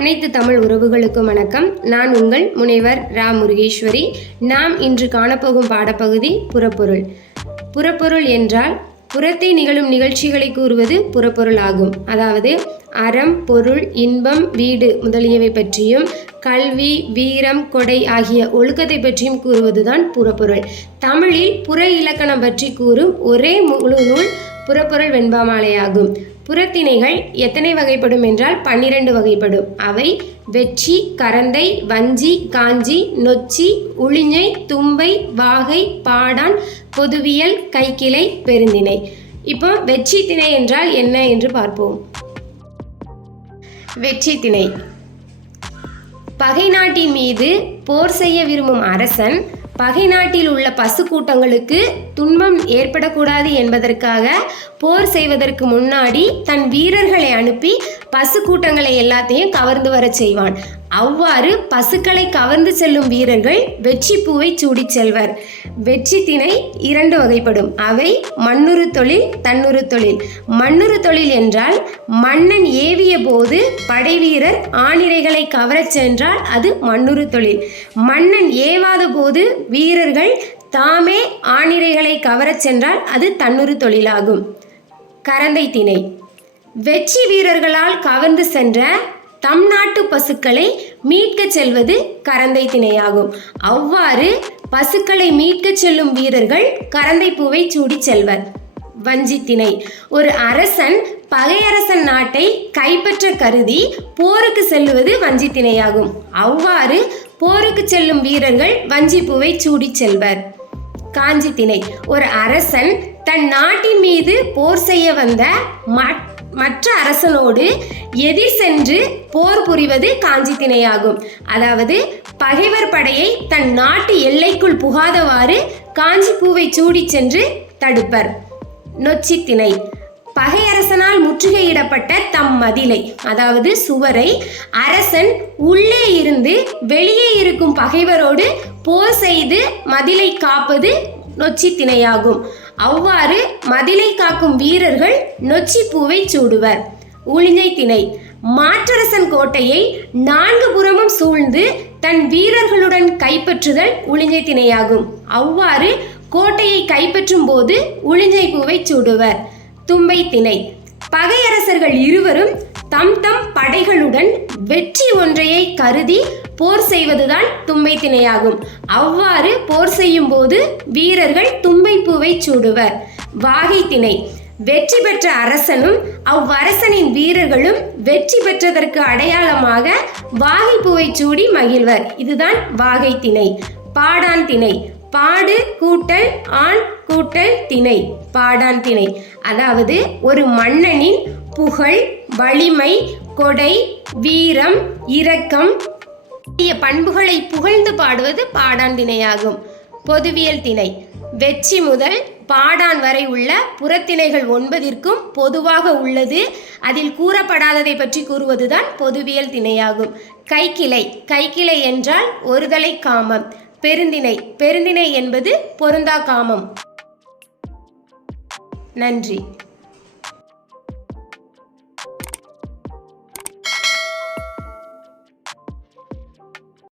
அனைத்து தமிழ் உறவுகளுக்கும் வணக்கம். நான் உங்கள் முனைவர் ரா முருகேஸ்வரி. நாம் இன்று காணப்போகும் பாடப்பகுதி புறப்பொருள். புறப்பொருள் என்றால் புறத்தே நிகழும் நிகழ்ச்சிகளை கூறுவது புறப்பொருள் ஆகும். அதாவது அறம், பொருள், இன்பம், வீடு முதலியவை பற்றியும் கல்வி, வீரம், கொடை ஆகிய ஒழுக்கத்தை பற்றியும் கூறுவதுதான் புறப்பொருள். தமிழில் புற இலக்கணம் பற்றி கூறும் ஒரே முழு நூல் புறப்பொருள் வெண்பாமாலையாகும். புறத்திணைகள் எத்தனை வகைப்படும் என்றால் 12 வகைப்படும். அவை வெற்றி, கரந்தை, வஞ்சி, காஞ்சி, நொச்சி, உளிஞை, தும்பை, வாகை, பாடான், பொதுவியல், கைக்கிளை, பெருந்திணை. இப்போ வெற்றி திணை என்றால் என்ன என்று பார்ப்போம். வெற்றி திணை பகை நாட்டின் மீது போர் செய்ய விரும்பும் அரசன் பகை நாட்டில் உள்ள பசு கூட்டங்களுக்கு துன்பம் ஏற்படக்கூடாது என்பதற்காக போர் செய்வதற்கு முன்னாடி தன் வீரர்களை அனுப்பி பசு கூட்டங்களை எல்லாத்தையும் கவர்ந்து வர செய்வான். அவ்வாறு பசுக்களை கவர்ந்து செல்லும் வீரர்கள் வெற்றி பூவை சூடி செல்வர். வெற்றி திணை 2 வகைப்படும். அவை மண்ணுறு தொழில், தன்னுறு தொழில். மண்ணுறு தொழில் என்றால் மன்னன் ஏவிய போது படை வீரர் ஆணிரைகளை கவரச் சென்றால் அது மண்ணுறு தொழில். மன்னன் ஏவாத போது வீரர்கள் தாமே ஆணிரைகளை கவரச் சென்றால் அது தன்னுறு தொழிலாகும். கரந்தை திணை வெற்றி வீரர்களால் கவர்ந்து சென்ற தம் நாட்டு பசுக்களை மீட்க செல்வது கரந்தை திணையாகும். அவ்வாறு பசுக்களை மீட்க செல்லும் வீரர்கள் கரந்தை பூவை சூடி செல்வர். வஞ்சி திணை ஒரு அரசன் பகையரசன் நாட்டை கைப்பற்ற கருதி போருக்கு செல்லுவது வஞ்சி திணையாகும். அவ்வாறு போருக்கு செல்லும் வீரர்கள் வஞ்சி பூவை சூடி செல்வர். காஞ்சி திணை ஒரு அரசன் தன் நாட்டின் மீது போர் செய்ய வந்த மற்ற அரசனோடு எதிர் சென்று போர் புரிவது காஞ்சி திணையாகும். அதாவது பகைவர் படையை தன் நாட்டு எல்லைக்குள் புகாதவாறு காஞ்சி பூவை சூடி சென்று தடுப்பர். நொச்சி திணை பகையரசனால் முற்றுகையிடப்பட்ட தம் மதிலை, அதாவது சுவரை அரசன் உள்ளே இருந்து வெளியே இருக்கும் பகைவரோடு போர் செய்து மதிலை காப்பது நொச்சி திணையாகும். அவ்வாறு மதிலை காக்கும் வீரர்கள் நொச்சி பூவை சூடுவர். உளிஞை திணை மாற்றரசன் கோட்டையை 4 புறமும் சூழ்ந்து தன் வீரர்களுடன் கைப்பற்றுதல் உளிஞை திணையாகும். அவ்வாறு கோட்டையை கைப்பற்றும் போது உளிஞை பூவை சூடுவர். தும்பை திணை பகையரசர்கள் இருவரும் தம் தம் படைகளுடன் வெற்றி ஒன்றையை கருதி போர் செய்வதுதான் தும்பை திணையாகும். அவ்வாறு போர் செய்யும் போது வீரர்கள் தும்பை பூவை சூடுவர். வாகை திணை வெற்றி பெற்ற அரசனும் அவ்வரசனின் வீரர்களும் வெற்றி பெற்றதற்கு அடையாளமாக வாகை பூவை சூடி மகிழ்வர். இதுதான் வாகை திணை. பாடான் திணை பாடு கூட்டல் ஆண் கூட்டல் திணை பாடான் திணை. அதாவது ஒரு மன்னனின் புகழ், வலிமை, கொடை, வீரம், இரக்கம் பண்புகளை புகழ்ந்து பாடுவது பாடான் திணையாகும். பொதுவியல் திணை வெற்றி முதல் பாடான் வரை உள்ள புறத்திணைகள் 9 பொதுவாக உள்ளது. அதில் கூறப்படாததை பற்றி கூறுவதுதான் பொதுவியல் திணையாகும். கைக்கிளை கைக்கிளை என்றால் ஒருதலை காமம். பெருந்திணை பெருந்திணை என்பது பொருந்தா காமம். நன்றி.